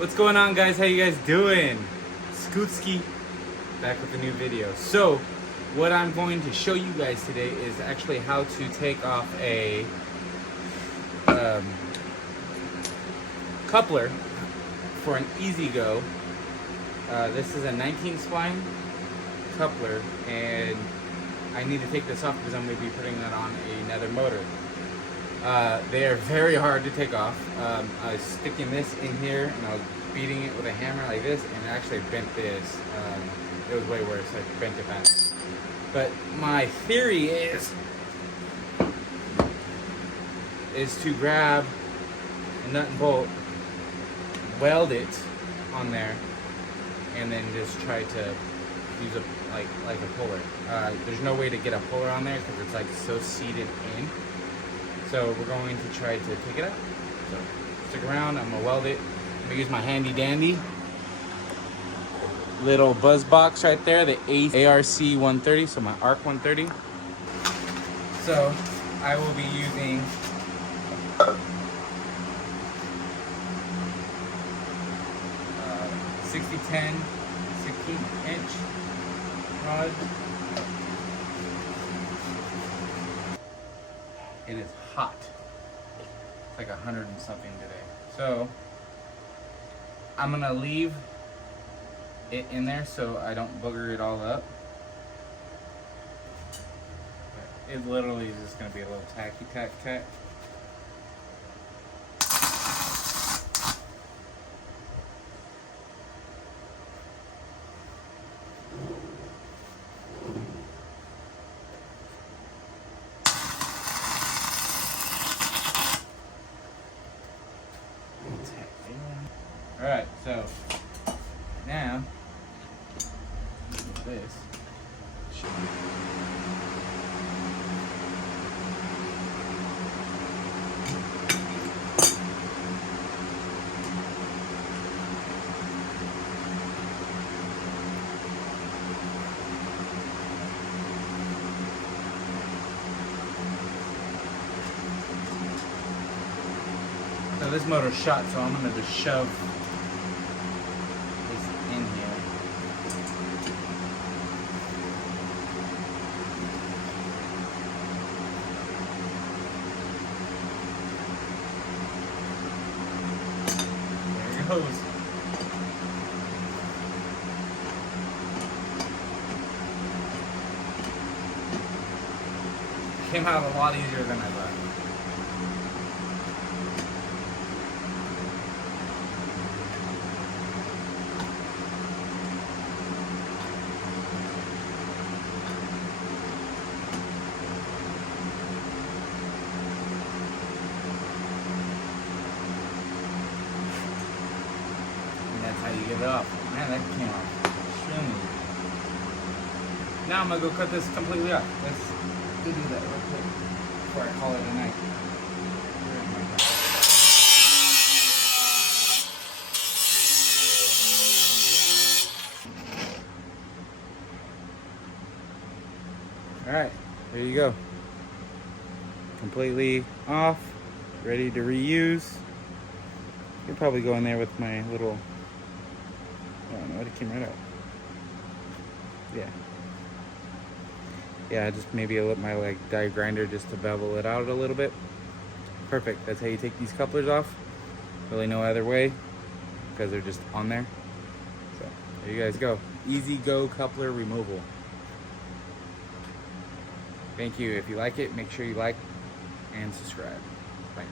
What's going on, guys? How you guys doing? Scootski back with a new video. So what I'm going to show you guys today is actually how to take off a coupler for an EZGO. This is a 19 spline coupler, and I need to take this off because I'm going to be putting that on another motor. They are very hard to take off. I was sticking this in here and I was beating it with a hammer like this, and it actually bent this. It was way worse. I bent it back. But my theory is to grab a nut and bolt, weld it on there, and then just try to use a like a puller. There's no way to get a puller on there because it's like so seated in. So we're going to try to take it out. So stick around, I'm gonna weld it. I'm gonna use my handy dandy little buzz box right there, the ARC 130, so my ARC 130. So I will be using uh, 60-10, 16-inch rod. It is hot. It's like 100 and something today. So I'm gonna leave it in there so I don't booger it all up. It literally is just gonna be a little tacky tack. Alright, so now this should be so this motor's shot, so I'm gonna just shove this in here. There it goes. It came out a lot easier than I thought. That's how you get it off. Man, that came off extremely easy. Now I'm gonna go cut this completely off. Let's do that real quick before I call it a night. Alright, there you go. Completely off, ready to reuse. You'll probably go in there with my little, I don't know, it came right out. Yeah, just maybe a little, my like die grinder just to bevel it out a little bit. Perfect, that's how you take these couplers off. Really no other way, because they're just on there. So there you guys go. EZGO coupler removal. Thank you. If you like it, make sure you like and subscribe. Bye.